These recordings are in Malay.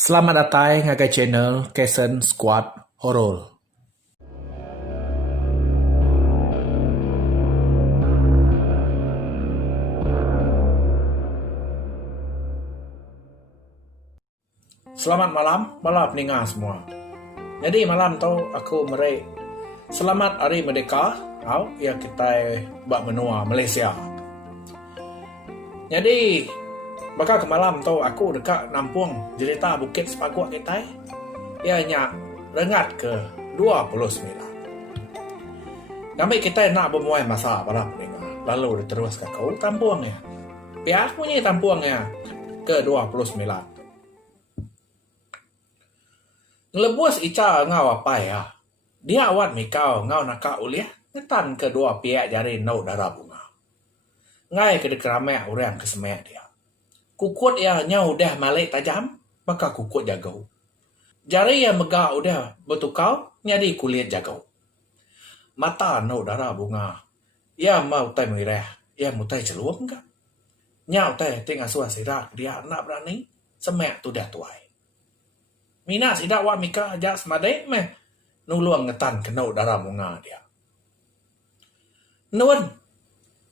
Selamat datang ke channel Kasen Squad Horror. Selamat malam pendengar semua. Jadi malam tu aku merai selamat Hari Merdeka yang kita buat benua Malaysia. Jadi bakal ke malam tu aku dekat Nampung cerita Bukit Sepaguak kita. Ianya rengat ke 29. Kami kita nak bermuai masa para pendengar. Lalu diterus ke kau Tampuangnya. Pihak punya Tampuangnya ke 29. Ngelebus Ica ngau apa ya? Dia awat mikau ngau nakak uliah. Ngetan kedua pihak jari nau darah bunga. Ngai ke dekeramai orang kesemek dia. Kukut ya nyau dah malik tajam. Maka kukut jagau. Jari yang megak udah bertukau. Nyadi kulit jagau. Mata nau darah bunga. Ya mau tay merah. Ya mau tay celuap enggak? Nyau tay tinggal suah sirak. Dia nak berani. Semek tu dah tuai. Mina sidak wak mika ajak semadek meh. Nuluang ngetan kenau darah bunga dia. Nuan.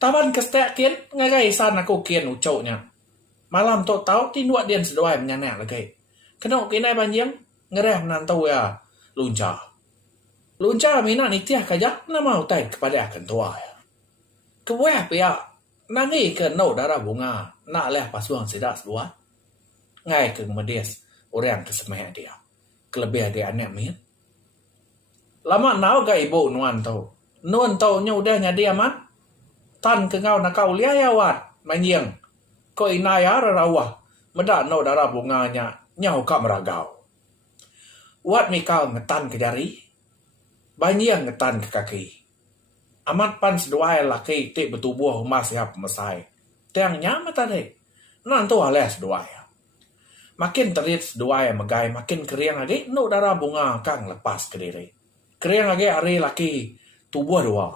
Taban kestek kien. Ngagai san aku kien ucoknya. Malam tu tahu tinuak dian sedoai menyanak lagi. Kenau kinai banjing. Ngereh menantau ya. Lunca. Lunca mina nitiah kajak. Nama utai kepada akan tua ya. Kebuah pihak. Nangi ke nau darah bunga. Nak leh pasuang sidak sebuah. Ngai ke medias. Orang kesemaya dia. Kelebih dia anak min. Lama nau ke ibu nuan tau. Nuan tau nya udah nyadi amat. Tan ke ngau nakau liah ya wat. Manjing. Ko inaya rarawah. Medak nau darah bunganya. Nyau kak meragau. Wat mikau ngetan ke jari. Banjing ngetan ke kaki. Amat pan seduai laki tik bertubuh rumah siap mesai. Tiang nyamat tadi. Nantu haleh seduai. Makin terit seduai megai. Makin keriang lagi. Nuk darah bunga kang lepas ke diri. Keriang lagi hari laki. Tubuh dua.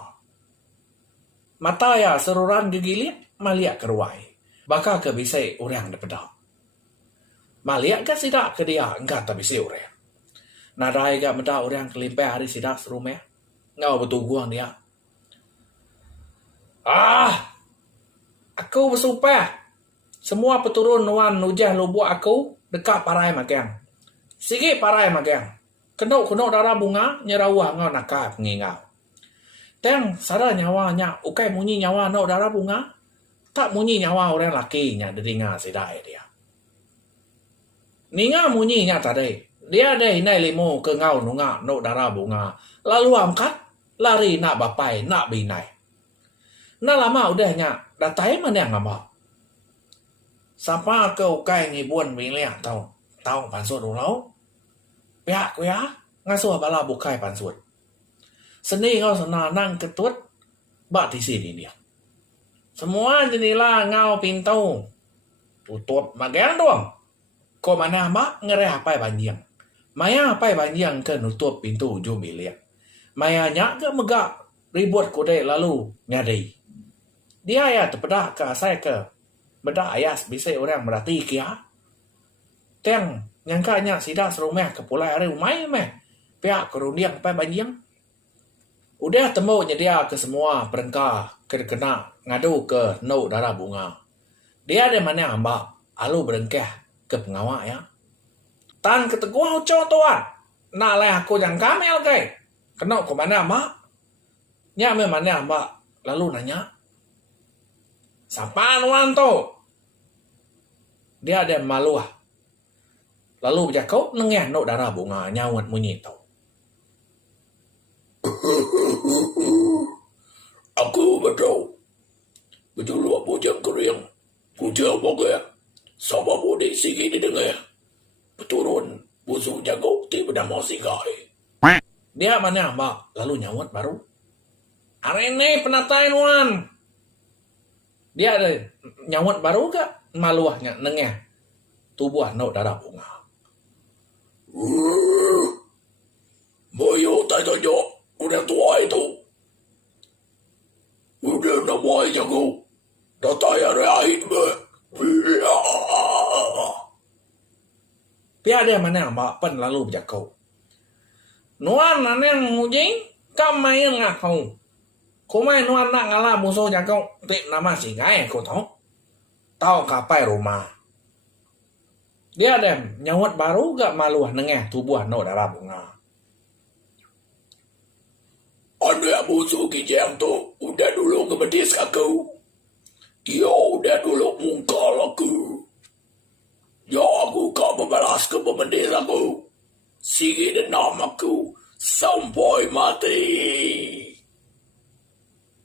Mata ya seruran gegilit. Maliak keruai. Bakal ke bisai orang dapedap. Maliak ke sidak ke dia. Enggak tak bisai orang. Nadai ke medak orang kelimpai hari sidak serumah. Ngau bertuguang dia. Aku bersumpah. Semua peturun nuan nujah lubuk aku dekat parai magang. Sikit parai magang. Kenok darah bunga nyerawah ngau nakap ngingau. Teng sadar nyawanya ukai munyi nyawa no darah bunga. Tak munyi nyawa orang laki nya deringa sidai dia. Ninga munyi nya tadi. Dia ada hinai limu ke ngau nunga no darah bunga. Lalu angkat lari nak bapai nak binai. Nah lama udahnya datai mana yang ngambak. Sampai ke ukai ngibuan miliak tau. Tau pansut ulau. Pihak ku ya. Ngasuh bala bukai pansut. Seni kau sana nang ketut. Bak di sini dia. Semua jendela ngau pintu. Tutup magang doang. Kau mana mak ngereh apai banjing. Maya apai banjing ke nutup pintu ujung miliak. Maya nyak ke megak. Ribut kudai lalu nyadai. Dia ya terpedak ke asai ke. Bedak ayas bisa orang merhati kia. Teng nyangkanya sidak serumah ke pulai hari umai meh. Pihak kerundiang pai banjing. Udah temu nyedia ke semua perengkah kena ngadu ke nau darah bunga. Dia ada mana ambak. Alu berengkah ke pengawak ya. Tan keteguh ucap tuan. Nak lah aku yang kamel ke. Kena ke mana ambak. Nya mana ambak. Lalu nanya. Sapa nuan tu? Dia ada malu lah. Lalu berjakau nengah nok darah bunga nyawat munyi tau. Aku betul. Betul luar bujang kering. Bujang pokoknya. Sama bodek sikit didengar. Beturun. Busuk jago. Tiba dah mau sigai. Dia mana mbak? Lalu nyawat baru. Arene penatain wan. Dia ada nyawat baru ke? Maluahnya nengah. Tubuh nok darah bunga. Boyo tak tanya. Udah tua itu. Udah namai jago. Dah tayar ahit be. Pihak dia mana mak pen lalu berjakau. Nuan anang mujing kam main ngak kau. Kau main nuan nak ngalah musuh jakau tik nama si gai kau tahu. Tahu kapai rumah. Dia ada nyawat baru gak malu nengeh tubuh no darah bunga. Anak musuh kijang tu udah dulu ngebedis aku. Dia udah dulu mungkal aku. Ya aku kau membalas ke pemendis aku. Sigi dendam aku sampai mati.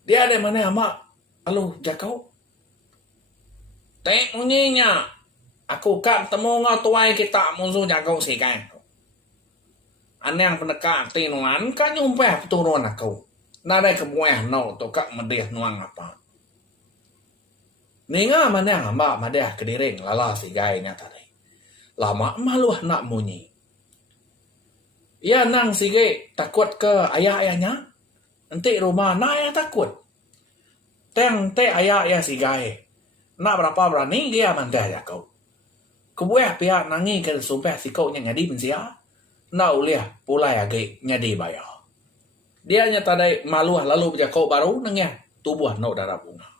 Dia ada mana mak? Lalu jakau. Tek munyinya. Aku kan temu ngau tuai kita musuh jakau si kan. Anang pendekat tinuan kan nyumpah turun aku. Nada kemueh no to kak medih nuang apa. Ninga mana mbak madah kediring lala si gainya tadi. Lama malu nak munyi. Ya nang si gai takut ke ayah-ayahnya. Nanti rumah na ayah takut. Teng te ayah si gai. Nak berapa berani dia mandah ya kau. Kebuah pihak nangi ke sumpah si kau nyadi pensia. Na uliah pulai agi nyadi bayar. Dia nyata dai malu lalu berjakau baru nengah tubuh no darah bunga.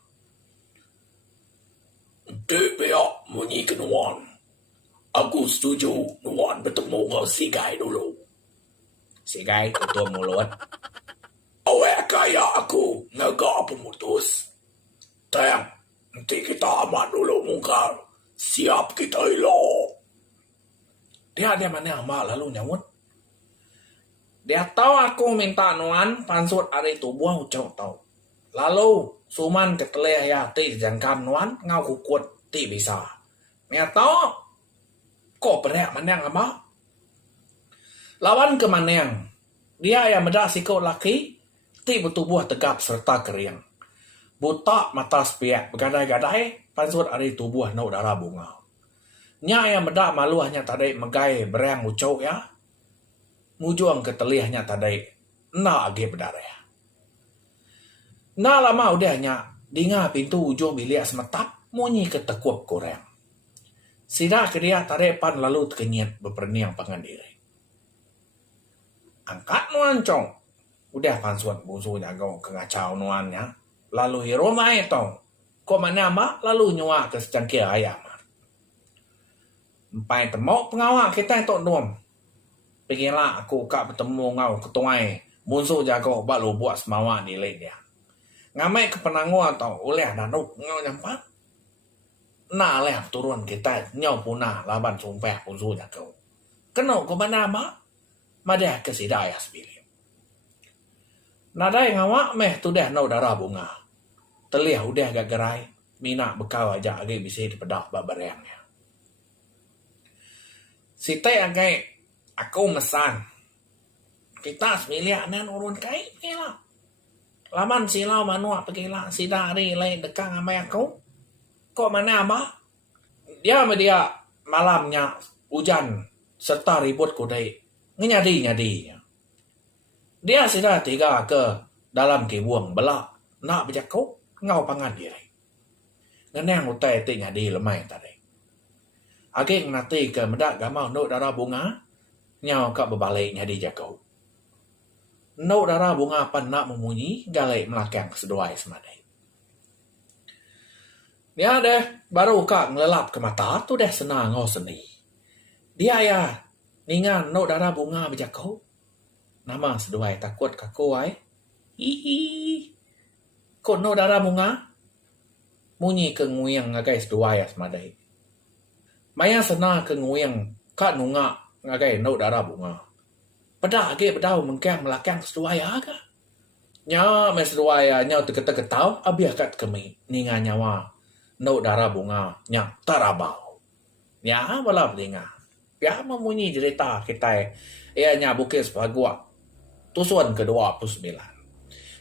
Pihak munyi ke Nuan. Aku setuju Nuan bertemu dengan si Gai dulu. Si Gai ketua mulut. Awak kaya aku ngagak pemutus. Teng, nanti kita aman dulu mungkar. Siap kita elok. Dia ada mana amal lalu nyamut. Dia tahu aku minta Nuan pansut hari tubuh ucap tahu. Lalu suman keteleh ya ti jangkam Nuan ngau kukut ti bisa. Dia tahu kok berak mana apa? Lawan ke mana? Dia yang medak sikau laki ti bertubuh tegap serta kering. Buta mata sepiak bergadai-gadai pansut hari tubuh no darah bunga. Nya yang medak maluahnya tadai megai berang ucau ya. Mujuang ke telihnya tadai na age berdarah. Na lama udahnya dinga pintu ujung bilik semetap munyi ke tekuap korang. Sida ke dia tarepan lalu terkenyat berperniang pangan diri. Angkat Nuan cong. Udah pansuat busu jagau ke ngacau Nuannya. Lalu hero mai tong. Kok mana mak lalu nyua ke secangkir ayam. Empai temok pengawak kita untuk nom. Pergilah aku kak bertemu ngau ketuai. Musuh jago balu buat semawa nilai dia. Ngamai ke penanggu atau oleh danuk ngau nyampak. Nak leh turun kita nyau punah laban sumpah musuh jago. Kenok ke mana mak? Madah ke sidaya sebilik. Nadai ngawak meh tu dah nau darah bunga. Telih udah gak gerai. Mina bekal aja agak bisa dipedak babarengnya. Sita agai aku mesan. Kita semiliak nan urun kai pila. Laman silau manua pergilah sida hari lain dekang amai aku. Kok mana ama? Dia media malamnya hujan serta ribut kudai. Nyadi. Dia sida tiga ke dalam kibuang belak. Nak berjakau ngau pangan diri. Ngenang utai ti nyadi lemai tadi. Ageng nanti ke medak gamau no darah bunga. Nyau kak berbaliknya di jakau. No darah bunga pan nak memunyi. Galai melakang keseduai semadai. Dia deh baru kak ngelelap ke mata. Tu deh senang ngau seni. Dia ya. Ningan no darah bunga berjakau. Nama seduai takut kakuai. Hihi. Kok no darah bunga? Munyi ke nguyang ngagai seduai semadai. Maya senang ke nguyang kak nunga ngagai no darah bunga. Pada age bedau mengkang melakang seduai aga. Nya mes seduai nya teu-teu abi akat kemi ninga nyawa no darah bunga nya tarabau. Nya balap ninga. Ya memunyi cerita kita nya bukis bagua. Tusuan ke-29.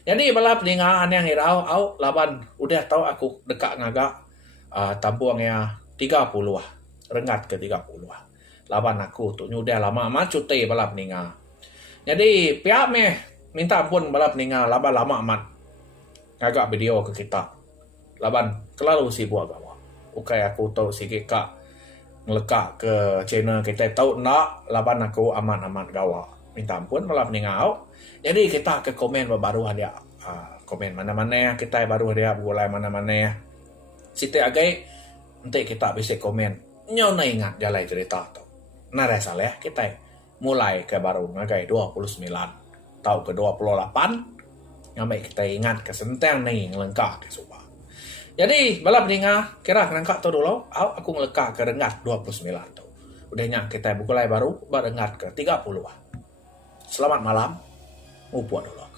Jadi balap ninga anang irau au laban udah tahu aku dekat ngagak tampuang ya 30 rengat ke 30. Laban aku tu nyudah lama amat cuti balap ninga. Jadi pihak meh minta ampun balap ninga laban lama amat. Ngagak video ke kita. Laban kelalu si buah gawa. Ukai aku tahu sikit kak ngelekak ke channel kita tahu nak laban aku aman-aman gawa. Minta ampun malam ni ngau. Jadi kita ke komen baru ada komen mana-mana kita baru ada mulai mana-mana. Siti agai nanti kita bisa komen. Nyo na ingat jalai cerita tu. Nara salah kita mulai ke baru ngagai 29 tahun ke 28 ngamai kita ingat ke sentang ni ngelengkak ke subah. Jadi balap dengar kira ngelengkak tu dulu aku ngelengkak ke rengat 29 tu. Udahnya kita bukulai baru barengat ke 30. Selamat malam. Upuan dulu.